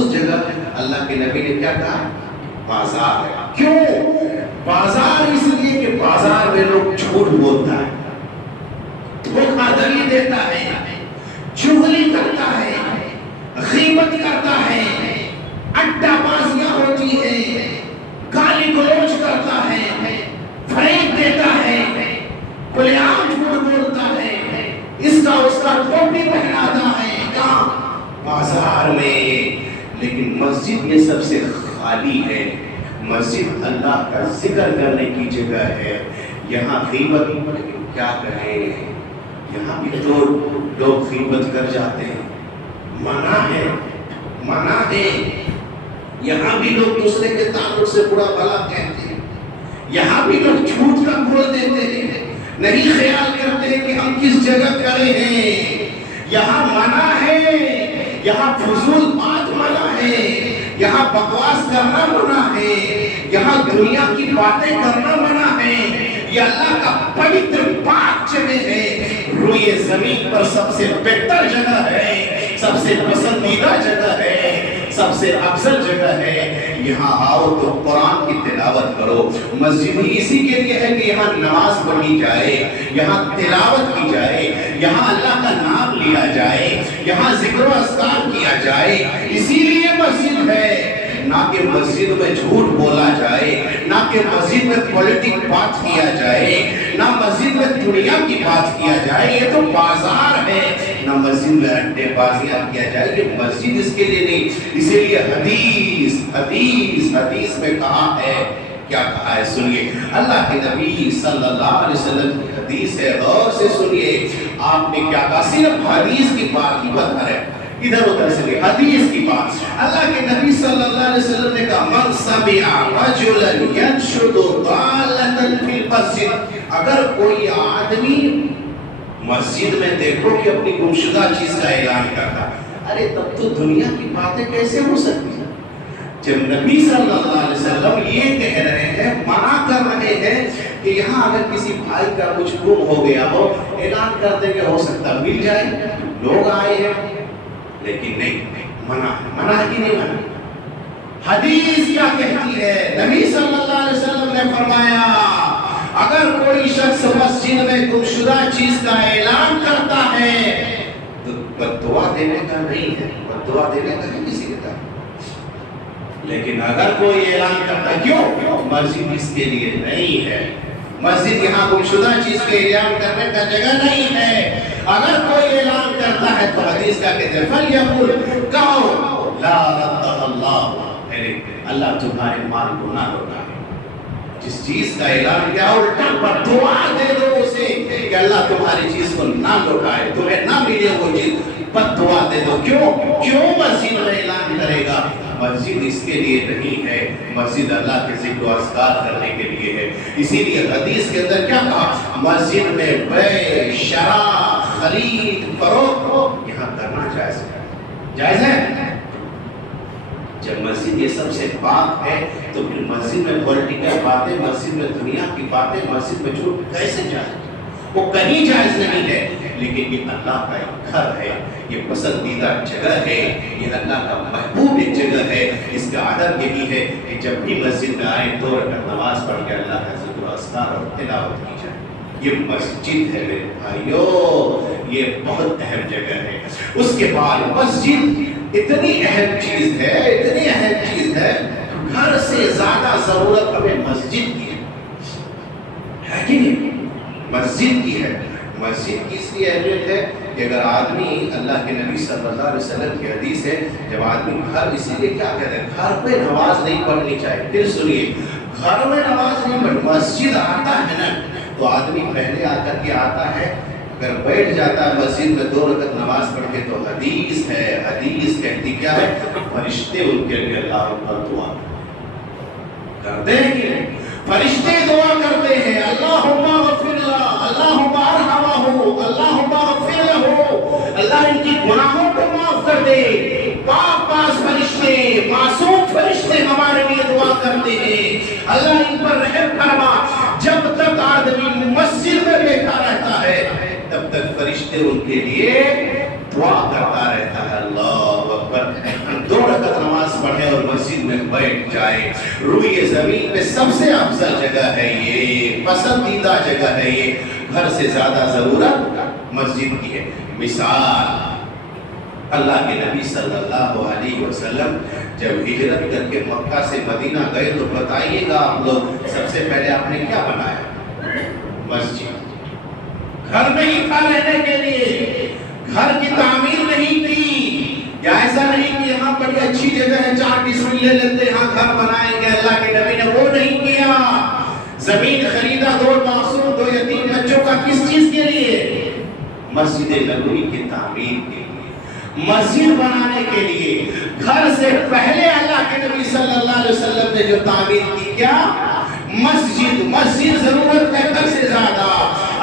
اس جگہ اللہ کے نبی نے کیا کہا؟ بازار ہے۔ کیوں بازار؟ اس لیے کہ بازار میں لوگ جھوٹ بولتا ہے، دھوکہ دہی دیتا ہے، چغلی کرتا ہے، غیبت کرتا ہے، اڈا بازیاں ہوتی ہے، گالی گلوچ کرتا ہے، فریب دیتا ہے، کھلے عام جھوٹ بولتا ہے، اس کا ٹوپی پہناتا ہے، کہاں؟ بازار میں۔ لیکن مسجد یہ سب سے خالی ہے۔ مسجد اللہ کا ذکر کرنے کی جگہ ہے۔ یہاں غیبت کیا کہیں، یہاں بھی تو لوگ غیبت کر جاتے ہیں، منع ہے، منع ہے۔ یہاں بھی لوگ دوسرے کے تعلق سے برا بھلا کہتے ہیں، یہاں بھی لوگ جھوٹ کا بول دیتے ہیں، نہیں خیال کرتے کہ ہم کس جگہ کھڑے ہیں۔ یہاں منع ہے، یہاں فضول بات منع ہے، یہاں بکواس کرنا منع ہے، یہاں دنیا کی باتیں کرنا منع ہے۔ یہ اللہ کا پوتر پاک جگہ ہے، روئے زمین پر سب سے بہتر جگہ ہے، سب سے پسندیدہ جگہ ہے، سب سے افضل جگہ ہے۔ یہاں آؤ تو قرآن کی تلاوت کرو۔ مسجد ہی اسی کے لیے ہے کہ یہاں نماز پڑھی جائے، یہاں تلاوت کی جائے، یہاں اللہ کا نام لیا جائے، یہاں ذکر و اذکار کیا جائے، اسی لیے مسجد ہے۔ نہ کہ مسجد میں جھوٹ بولا جائے، نہ کہ مسجد میں پولیٹک بات کیا جائے، نہ مسجد میں دنیا کی بات کیا جائے، یہ تو بازار ہے۔ نہ مسجد میں اڈے بازیاں کیا جائے، یہ مسجد اس کے لیے نہیں۔ اسی لیے حدیث میں کہا ہے، کیا کہا ہے سنیے، اللہ کے نبی صلی اللہ علیہ وسلم کی حدیث ہے، غور سے سنیے۔ آپ نے کیا کہا؟ صرف حدیث کی بات ہی بتا رہے، ادھر ادھر سے نہیں، حدیث کی بات۔ اللہ کے نبی صلی اللہ علیہ وسلم نے کہا، من سمع رجلا ينشد ضالة في المسجد، اگر کوئی آدمی مسجد میں دیکھو کہ اپنی گمشدہ چیز کا اعلان کرتا، ارے تب تو دنیا کی باتیں کیسے ہو سکتی ہیں؟ جب نبی صلی اللہ علیہ وسلم یہ کہہ رہے ہیں، منع کر رہے ہیں کہ یہاں اگر کسی بھائی کا کچھ گم ہو گیا ہو، اعلان کر دیں کہ ہو سکتا مل جائے، لوگ آئے ہیں، لیکن نہیں، منع ہی نہیں منع۔ حدیث کیا کہتی ہے؟ نبی صلی اللہ علیہ وسلم نے فرمایا، اگر کوئی شخص مسجد میں گمشدہ چیز کا اعلان کرتا ہے تو بددعا دینے کا نہیں ہے، بددعا دینے کا نہیں کسی کا، لیکن اگر کوئی اعلان کرتا ہے، کیوں؟ مسجد اس کے لیے نہیں ہے، مسجد یہاں گمشدہ چیز کے اعلان کرنے کا جگہ نہیں ہے۔ اگر کوئی اعلان کرتا ہے تو حدیث کا کہتے ہیں، فَلْيَقُلْ، کہو، لا رَدَّ اللَّهُ، اللہ تمہارے مال کو نہ لوٹائے۔ جس چیز کا اعلان کیا، الٹا بددعا دے دو اسے کہ اللہ تمہاری چیز کو نہ لوٹائے، تمہیں نہ ملے وہ چیز، بددعا دے دو۔ کیوں مسجد میں اعلان کرے گا؟ مسجد اس کے لیے نہیں ہے، مسجد اللہ کے ذکر و اذکار کرنے کے لیے ہے۔ اسی لیے حدیث کے اندر کیا کہا؟ مسجد میں بے شرع خرید فروخت یہاں کرنا جائز ہے، جائز ہے۔ جب مسجد یہ سب سے پاک ہے تو پھر مسجد میں پولیٹیکل باتیں، مسجد میں دنیا کی باتیں، مسجد میں جھوٹ کیسے جائز؟ وہ کہیں جائز نہیں ہے۔ لیکن یہ اللہ کا ایک گھر ہے، یہ پسندیدہ جگہ ہے، یہ اللہ کا محبوب ایک جگہ ہے۔ اس کا ادب یہی ہے کہ جب بھی مسجد میں آئے 2 رکعت نماز پڑھ کے اللہ کا ذکر و اذکار اور تلاوت کی جائے۔ یہ مسجد ہے میرے بھائیو، یہ بہت اہم جگہ ہے۔ اس کے بعد مسجد اتنی اہم چیز ہے، اتنی اہم چیز ہے، گھر سے زیادہ ضرورت ہمیں مسجد کی ہے کہ نہیں؟ مسجد کی ہے۔ مسجد کی اس لیے اہمیت ہے کہ اگر آدمی، اللہ کے نبی صلی اللہ علیہ وسلم کی حدیث ہے، جب آدمی گھر، اسی لیے کیا کہتے ہیں، گھر پہ نماز نہیں پڑھنی چاہیے۔ پھر سنیے، گھر میں نماز نہیں پڑھنی، مسجد آتا ہے نا تو آدمی پہلے آ کر کے آتا ہے، اگر بیٹھ جاتا ہے مسجد میں 2 رکعت نماز پڑھ کے تو حدیث ہے، حدیث کہتی کیا ہے؟ فرشتے ان کے لیے اللہ پر دعا کرتے ہیں کہ نہیں؟ فرشتے دعا کرتے ہیں، اللہم اغفر لہ، اللہم ارحمہ، اللہم اغفر لہ، اللہ ان کی گناہوں کو معاف کر دے۔ پاک فرشتے، معصوم فرشتے ہمارے لیے دعا کرتے ہیں، اللہ ان پر رحم فرما۔ جب تک آدمی مسجد میں بیٹھا رہتا ہے تب تک فرشتے ان کے لیے دعا کرتا رہتا ہے۔ اللہ اکبر۔ 2 رکعت نماز پڑھے اور مسجد میں بیٹھ جائے. روئے زمین پہ سب سے افضل جگہ ہے یہ, پسندیدہ جگہ ہے یہ. گھر سے زیادہ ضرورت مسجد کی ہے. مثال, اللہ کے نبی صلی اللہ علیہ وسلم جب ہجرت کر کے مکہ سے مدینہ گئے تو بتائیے گا آپ لوگ, سب سے پہلے آپ نے کیا بنایا؟ مسجد. گھر نہیں تھا رہنے کے لیے, گھر کی تعمیر نہیں کی, یا ایسا نہیں کہ یہاں بڑی اچھی جگہ ہے 4 ڈسمل لے لیتے یہاں گھر بنائیں گے. اللہ کے نبی نے وہ نہیں کیا. زمین خریدا 2 معصوم 2 یتیم بچوں کا, کس چیز کے لیے؟ مسجد نبوی کی تعمیر کے لیے, مسجد بنانے کے لیے. گھر سے پہلے اللہ کے نبی صلی اللہ علیہ وسلم نے جو تعمیر کی, کیا؟ مسجد. مسجد ضرورت ہے گھر سے زیادہ.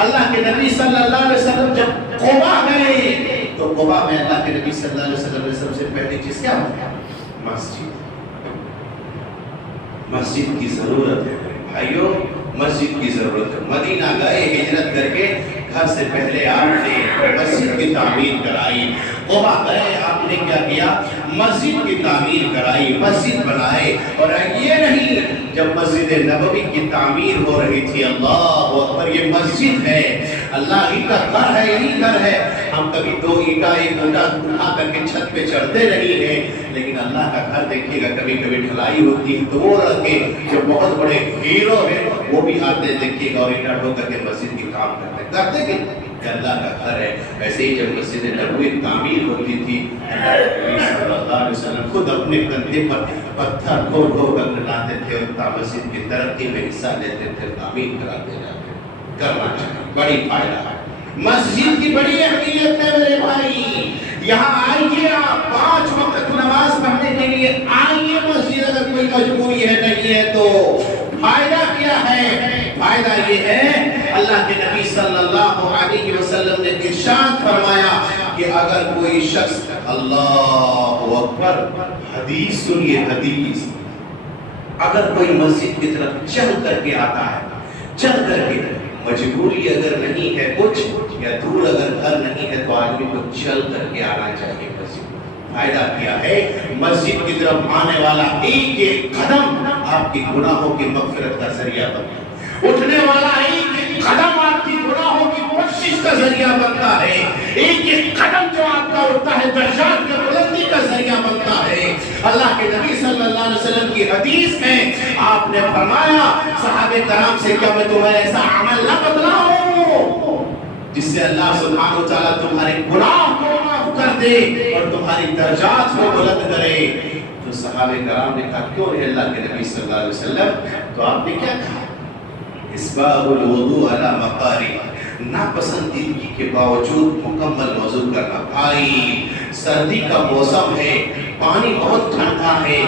اللہ کے نبی صلی اللہ علیہ وسلم جب قبا گئے تو قبا میں اللہ کے نبی صلی اللہ علیہ وسلم نے سب سے پہلی چیز کیا بنایا؟ مسجد. مسجد کی ضرورت ہے بھائیو, مسجد کی ضرورت ہے. مدینہ گئے ہجرت کر کے, گھر سے پہلے آپ نے مسجد کی تعمیر کرائی. قبا گئے, آپ نے کیا کیا؟ مسجد کی تعمیر کرائی, مسجد بنائے. اور یہ نہیں, جب مسجد نبوی کی تعمیر ہو رہی تھی, اللہ اکبر, یہ مسجد ہے, اللہ ہی کا گھر ہے, یہی گھر ہے. ہم کبھی 2 اینٹا ایک اونٹا اٹھا کر کے چھت پہ چڑھتے نہیں ہیں, لیکن اللہ کا گھر دیکھیے گا کبھی کبھی ڈھلائی ہوتی ہے تو وہ رکھے جو بہت بڑے ہیرو ہیں وہ بھی آتے دیکھیے گا اور اینٹا ڈھو کر کے مسجد کی کام کرتے کہ اللہ کا گھر ہے. ایسے ہی جب مسجد نبوی تعمیر ہوتی تھی, نبی صلی اللہ علیہ وسلم خود اپنے کندھے پر پتھر ڈھو ڈھو کر لاتے تھے اور مسجد کی ترقی میں حصہ لیتے تھے, تعمیر کراتے جاتے. کرنا چاہیے, بڑی فائدہ ہے. مسجد کی بڑی اہمیت ہے میرے بھائی. یہاں آئیے آپ 5 وقت نماز پڑھنے کے لیے آئیے مسجد, اگر کوئی مجبوری ہے نہیں ہے تو. فائدہ کیا ہے؟ فائدہ یہ ہے, اللہ کے نبی صلی اللہ علیہ وسلم نے ارشاد فرمایا کہ اگر کوئی شخص, اللہ اکبر, حدیث سنیے حدیث, اگر کوئی مسجد کی طرف چل کر کے آتا ہے, چل کر کے, مجبوری اگر نہیں ہے کچھ یا دور اگر گھر نہیں ہے تو آدمی کو چل کر کے آنا چاہیے مسجد. فائدہ کیا ہے؟ مسجد کی طرف آنے والا ایک ایک قدم آپ کی گناہوں کی مغفرت کا ذریعہ بنتا ہے. اٹھنے والا ایک ایک قدم آپ کی گناہوں کی بخشش کا ذریعہ بنتا ہے. ایک ایک قدم جو آپ کا اٹھتا ہے درجات کی بلندی کا ذریعہ بنتا ہے. اللہ کے نبی صلی اللہ علیہ وسلم کی حدیث میں آپ نے فرمایا صحابہ کرام سے, کیا میں تمہیں ایسا عمل نہ بتلاؤں جس سے اللہ سبحانہ و تعالیٰ تمہارے گناہ کو معاف کر دے اور تمہاری درجات کو بلند کرے؟ تو صحابہ کرام نے کہا کیوں ہے اللہ کے نبی صلی اللہ علیہ وسلم؟ تو آپ نے کیا کہا؟ اسباغ الوضوء علی مقاری, ناپسندیدگی کے باوجود مکمل وضو کرنا. بھائی سردی کا موسم ہے, پانی بہت ٹھنڈا ہے,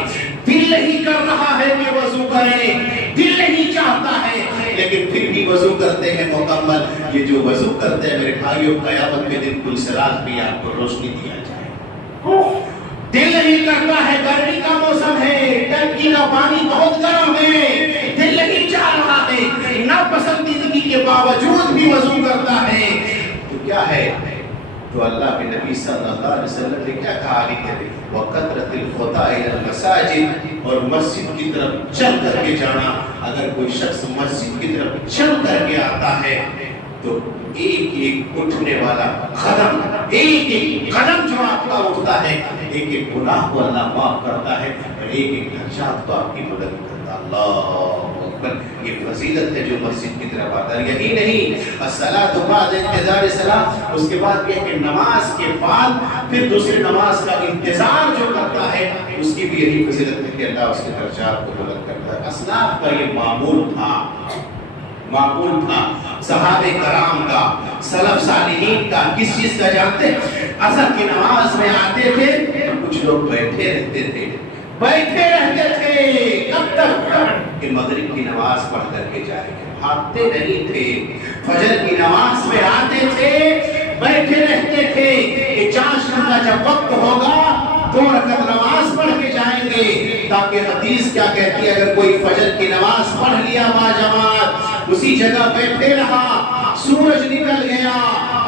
دل نہیں کر رہا ہے کہ وضو کریں, دل نہیں چاہتا ہے, لیکن پھر بھی وضو کرتے ہیں مکمل. یہ جو وضو کرتے ہیں میرے بھائیوں, قیامت کے دن پلسرات بھی آپ کو روشنی دیا جائے. دل نہیں کرتا ہے, گرمی کا موسم ہے, ٹنکی کا پانی بہت گرم ہے, دل نہیں چاہ رہا ہے, ناپسندیدگی کے باوجود بھی وضو کرتا ہے, تو کیا ہے؟ تو اللہ کے نبی صلی اللہ علیہ وسلم نے کیا کہا علی کے لیے؟ وَقَتْرَةِ الْخُطَىٰ إِلَى الْمَسَاجِدِ, اور مسجد کی طرف چل کر کے جانا. اگر کوئی شخص مسجد کی طرف چل کر کے آتا ہے تو ایک ایک اٹھنے والا قدم, ایک ایک قدم جو آپ کا اٹھتا ہے, ایک ایک گناہ کو اللہ معاف کرتا ہے اور ایک ایک درجات کو آپ کی مدد کرتا. اللہ اکبر, یہ فضیلت ہے جو مسجد کی طرف آتا ہے. یہی نہیں, الصلاۃ بعد انتظار صلاۃ, اس کے بعد یہ کہ نماز کے بعد پھر دوسری نماز کا انتظار جو کرتا ہے, اس کی بھی یہی فضیلت ہے کہ اللہ اس کے درجات کو بلند کرتا ہے. اسلاف کا یہ معمول تھا, معمول تھا صحابہ کرام کا, سلف صالحین کا. کس چیز کا جانتے ہیں؟ عصر کی نماز میں آتے تھے, کچھ لوگ بیٹھے رہتے تھے, بیٹھے رہتے تھے کب تک کہ مغرب کی نماز پڑھ کر کے جائیں گے, بھاگتے نہیں تھے. فجر کی نماز میں آتے تھے, بیٹھے رہتے تھے کہ چاشت کا جب وقت ہوگا 2 رکعت نماز پڑھ کے جائیں گے, تاکہ حدیث کیا کہتی ہے, اگر کوئی فجر کی نماز پڑھ لیا با جماعت, اسی جگہ بیٹھے رہا, سورج نکل گیا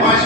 5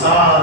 7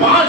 5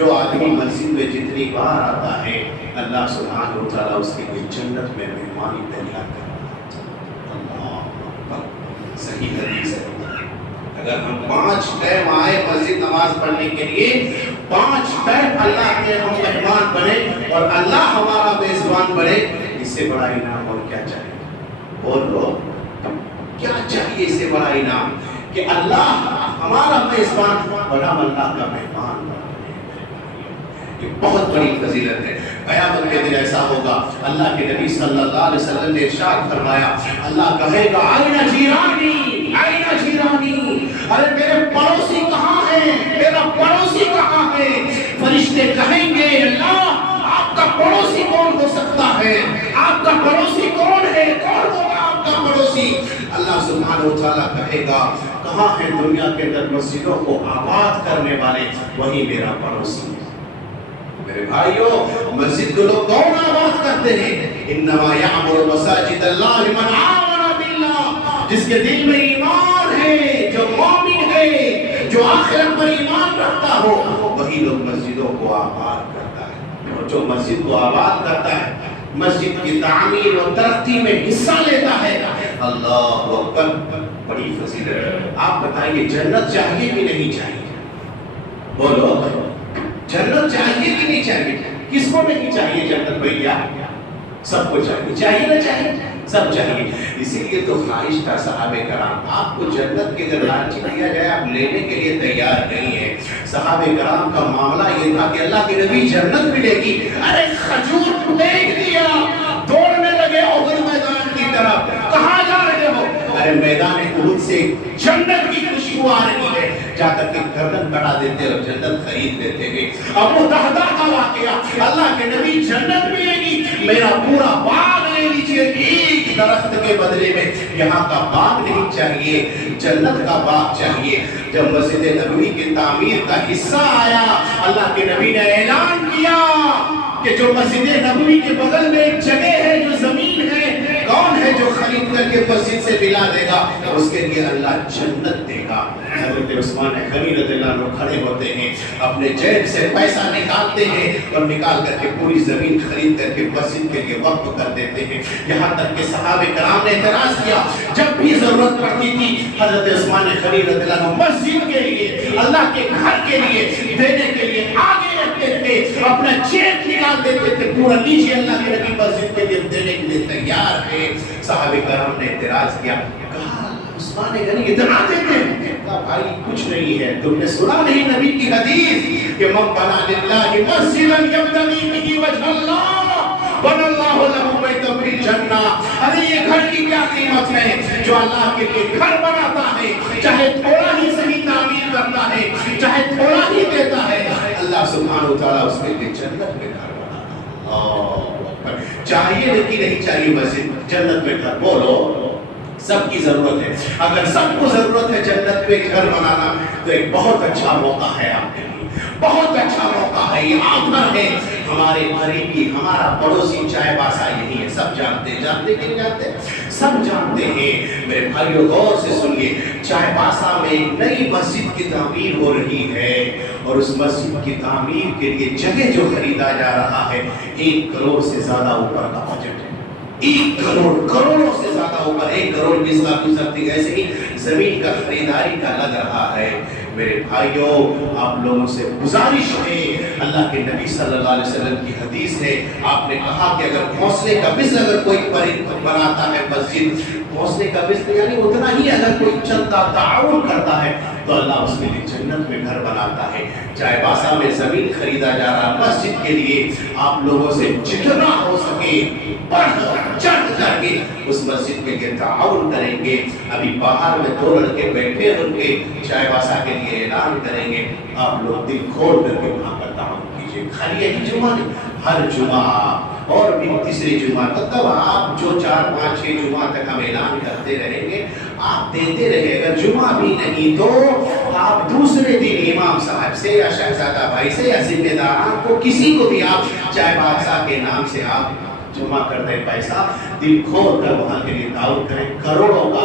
جو آدمی مسجد میں جتنی بار آتا ہے اللہ سبحانہ و تعالیٰ اس کے لیے جنت میں مہمانی تیار کرتا ہے۔ صحیح حدیث ہے۔ اگر ہم 5 ٹائم آئے مسجد نماز پڑھنے کے لیے، 5 ٹائم اللہ کے ہم مہمان بنے اور اللہ ہمارا میزبان بنے، اس سے بڑا انعام اور کیا چاہیے؟ بولو کیا چاہیے اس سے بڑا انعام کہ اللہ ہمارا میزبان اور ہم اللہ کا مہمان بنے؟ یہ بہت بڑی فضیلت ہے۔ قیامت کے دن ایسا ہوگا، اللہ کے نبی صلی اللہ علیہ وسلم نے ارشاد فرمایا، اللہ کہے گا آئینہ جیرانی، آئینہ جیرانی، ارے میرے پڑوسی کہاں ہیں، میرا پڑوسی کہاں ہے؟ فرشتے کہیں گے اللہ آپ کا پڑوسی کون ہو سکتا ہے؟ آپ کا پڑوسی کون ہے؟ کون ہوگا آپ کا پڑوسی؟ اللہ سبحانہ و تعالیٰ کہے گا کہاں ہے دنیا کے اندر مسجدوں کو آباد کرنے والے؟ وہی میرا پڑوسی ہے۔ میرے بھائیوں، مسجد کو لوگ کون آباد کرتے ہیں؟ انما یعمر مساجد اللہ من آمن باللہ، جس کے دل میں ایمان ہے، جو مومن ہے، جو آخرت پر ایمان رکھتا ہو، وہی لوگ مسجدوں کو آباد کرتا ہے۔ اور جو مسجد کو آباد کرتا ہے، مسجد کی تعمیر و ترقی میں حصہ لیتا ہے، اللہ اکبر، بڑی فضیلت ہے۔ آپ بتائیے جنت چاہیے کہ نہیں چاہیے؟ بولو جنت چاہیے کہ نہیں چاہیے؟ کس کو نہیں چاہیے جنت بھیا؟ سب کو چاہیے، چاہیے نہ چاہیے؟ سب چاہیے۔ اسی لیے تو خواہش تھا صحابہ کرام، آپ کو جنت کے اگر لالچ دیا جائے آپ لینے کے لیے تیار نہیں ہیں۔ صحابہ کرام کا معاملہ یہ تھا کہ اللہ کے نبی جنت ملے گی، ارے کھجور پھینک دیا، دوڑنے لگے احد میدان کی طرف۔ کہاں جا رہے ہو؟ ارے میدان احد سے جنت کی خوشبو آ رہی ہے۔ جا کر کے گردن کٹا دیتے اور جنت خرید لیتے ہیں۔ ابو دہدہ کا واقعہ، اللہ کے نبی جنت ملے گی، میرا پورا باغ لے لیجئے، ایک درخت کے بدلے میں یہاں کا باغ نہیں چاہیے، جنت کا باغ چاہیے۔ جب مسجد نبوی کی تعمیر کا حصہ آیا، اللہ کے نبی نے اعلان کیا کہ جو مسجد نبوی کے بغل میں ایک جگہ ہے، جو زمین ہے، کون ہے جو خرید کر کے مسجد سے دلا دے گا؟ اس کے لیے اللہ جنت دے گا۔ حضرت عثمان غنی رضی اللہ عنہ کھڑے ہوتے ہیں، اپنے جیب سے پیسہ نکالتے ہیں اور نکال کر کے پوری زمین خرید کر کے مسجد کے لیے وقف کر دیتے ہیں۔ یہاں تک کہ صحابہ کرام نے اعتراض کیا، جب بھی ضرورت پڑتی تھی حضرت عثمان غنی رضی اللہ عنہ مسجد کے لیے، اللہ کے گھر کے لیے دینے کے لیے آگے رکھتے تھے، اپنا جیب نکال دیتے تھے، پورا لیجیے اللہ کے نبی مسجد کے لیے دینے کے لیے تیار ہے۔ صحابہ کرام نے اعتراض کیا، کہا عثمان غنی اتنا دیتے ہیں؟ کہا بھائی کچھ نہیں ہے، تم نے سنا نہیں نبی کی حدیث کہ من بنا للہ مسجدا یبتغی بہ وجہ اللہ بنى اللہ لہ بیتا فی الجنہ۔ ارے یہ گھر کی کیا قیمت ہے جو اللہ کے لیے گھر بناتا ہے، چاہے تھوڑا ہی صحیح تعمیر کرتا ہے، چاہے تھوڑا ہی دیتا ہے، اللہ سبحانہ وتعالی اس کے لیے جنت میں گھر بناتا ہے۔ چاہیے لیکن نہیں چاہیے مسجد جنت میں گھر؟ بولو سب کی ضرورت ہے۔ اگر سب کو ضرورت ہے جنت میں گھر بنانا تو ایک بہت اچھا موقع ہے آپ کے لیے، بہت اچھا موقع ہے، یہ آفر ہے۔ ہمارے قریبی، ہمارا پڑوسی چائے باسا یہی ہے، سب جانتے ہیں، جانتے کہ نہیں جانتے؟ سب جانتے ہیں۔ میرے بھائیو غور سے سنیے، چائے باسا میں ایک نئی مسجد کی تعمیر ہو رہی ہے اور اس مسجد کی تعمیر کے لیے جگہ جو خریدا جا رہا ہے 1 کروڑ سے زیادہ اوپر کا بجٹ ہے۔ 1 کروڑ، کروڑوں سے زیادہ اوپر، 1 کروڑ 20 لاکھ کی سمتنگ ایسے ہی زمین کا خریداری کا لگ رہا ہے۔ میرے بھائیوں آپ لوگوں سے گزارش ہے، اللہ کے نبی صلی اللہ علیہ وسلم کی حدیث ہے، آپ نے کہا کہ اگر گھونسلے کا بز اگر کوئی بناتا ہے مسجد، گھونسلے کا بز یعنی اتنا ہی اگر کوئی چندہ تعاون کرتا ہے تو اللہ اس کے لیے جنت میں گھر بناتا ہے۔ چائے باسا میں زمین خریدا جا رہا مسجد کے لیے، آپ لوگوں سے جتنا ہو سکے بڑھ چڑھ کر کے اس مسجد کے لیے تعاون کریں گے۔ ابھی باہر میں 2 لڑکے بیٹھے ان کے چائے باسا کے لیے اعلان کریں گے، آپ لوگ دل کھول کر کے وہاں پر تعاون کیجیے۔ خالی یہی جمعہ نہیں، ہر جمعہ اور بھی تیسرے جمعہ تک، تب آپ جو 4 5 6 جمعہ تک ہم اعلان کرتے رہیں گے آپ دیتے رہے۔ اگر جمعہ بھی نہیں تو آپ دوسرے دن امام صاحب سے یا شہزادہ بھائی سے یا ذمہ داران کو کسی کو بھی آپ چائے بادشاہ کے نام سے آپ جمع کر دیں پیسہ، دل کھول کر وہاں کے لیے تعاون کریں۔ کروڑوں کا